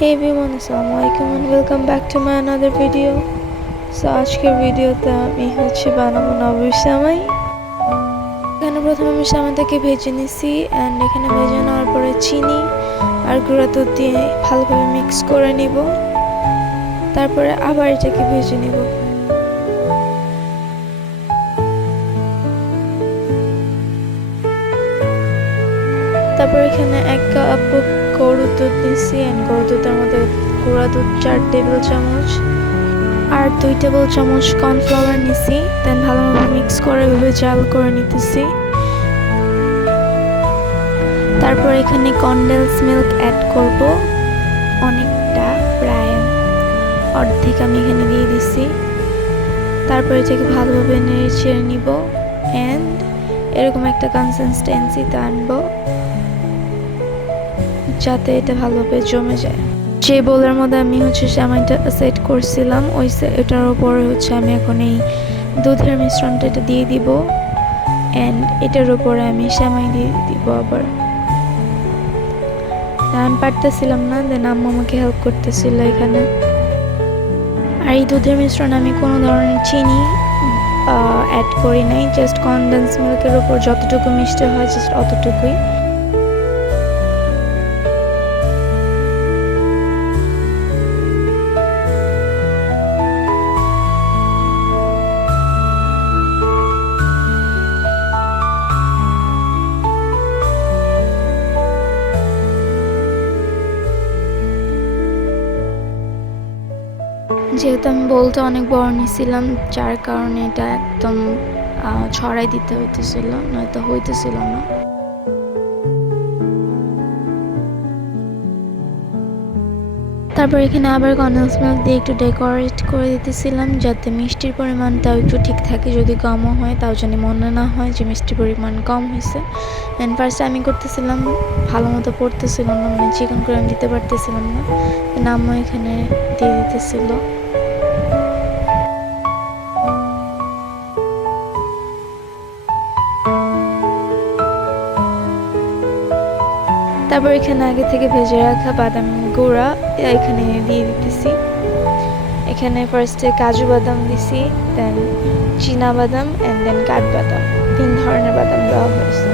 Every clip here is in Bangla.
Hey everyone, Assalamualaikum and welcome back to my another video. So আজকের ভিডিওতে আমি বানাবো নবুই সেমাই। এখানে প্রথমে আমি সেমাইটাকে ভেজে নিছি এন্ড এখানে ভেজে নেওয়ার পরে চিনি আর গুঁড়া দুধ দিয়ে ভালোভাবে মিক্স করে নিব। তারপরে আবার এটাকে ভেজে নিব। তারপর এখানে 1 কাপ গরুর দুধ নিচ্ছি এন্ড গরুর দুধের মধ্যে গুঁড়া দুধ 4 টেবিল চামচ আর 2 টেবিল চামচ কর্নফ্লাওয়ার নিচ্ছি। দেন ভালোভাবে মিক্স করে এভাবে জাল করে নিতেছি। তারপর এখানে কনডেন্স মিল্ক অ্যাড করব অনেকটা, প্রায় অর্ধেক আমি এখানে দিয়ে দিচ্ছি। তারপর এটাকে ভালোভাবে নেড়ে চেড়ে নিব এন্ড এরকম একটা কনসিস্টেন্সিতে আনবো যাতে এটা ভালোভাবে জমে যায়। যে বোলের মধ্যে আমি সেমাইটা সেট করছিলাম এটার উপরে আমি এখন এই দুধের মিশ্রণটা এটা দিয়ে দিব এন্ড এটার উপরে আমি সেমাই দিয়ে দিব। আবার আমি পারতেছিলাম না, দেন আম্মু আমাকে হেল্প করতেছিল এখানে। আর এই দুধের মিশ্রণ আমি কোনো ধরনের চিনি অ্যাড করি নাই, জাস্ট কনডেন্স মিল্কের উপর যতটুকু মিষ্টি হয় জাস্ট অতটুকুই। যেহেতু আমি বলতে অনেক বড় নিছিলাম, যার কারণে এটা একদম ছড়াই দিতে হইতেছিল, নয়তো হইতেছিল না। তারপর এখানে আবার কনডেন্স মিল্ক দিয়ে একটু ডেকোরেট করে দিতেছিলাম যাতে মিষ্টির পরিমাণটাও একটু ঠিক থাকে, যদি কমও হয় তাও যেন মনে না হয় যে মিষ্টির পরিমাণ কম হয়েছে। অ্যান্ড ফার্স্টে আমি করতেছিলাম, ভালো মতো পড়তেছিলাম না, মানে চিকন করে আমি দিতে পারতেছিলাম না, আম্মু এখানে দিয়ে দিতেছিল। তারপর এখানে আগে থেকে ভেজে রাখা বাদাম গুঁড়া এখানে দিয়ে দিতেছি। এখানে ফার্স্টে কাজু বাদাম দিছি, দেন চীনা বাদাম এন্ড দেন কাঠবাদাম, 3 ধরনের বাদাম দেওয়া হয়েছে।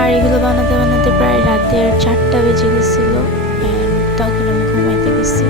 আর এগুলো বানাতে বানাতে প্রায় রাতের 4টা বেজে গেছিলো, তখন আমি ঘুমাইতে গেছি।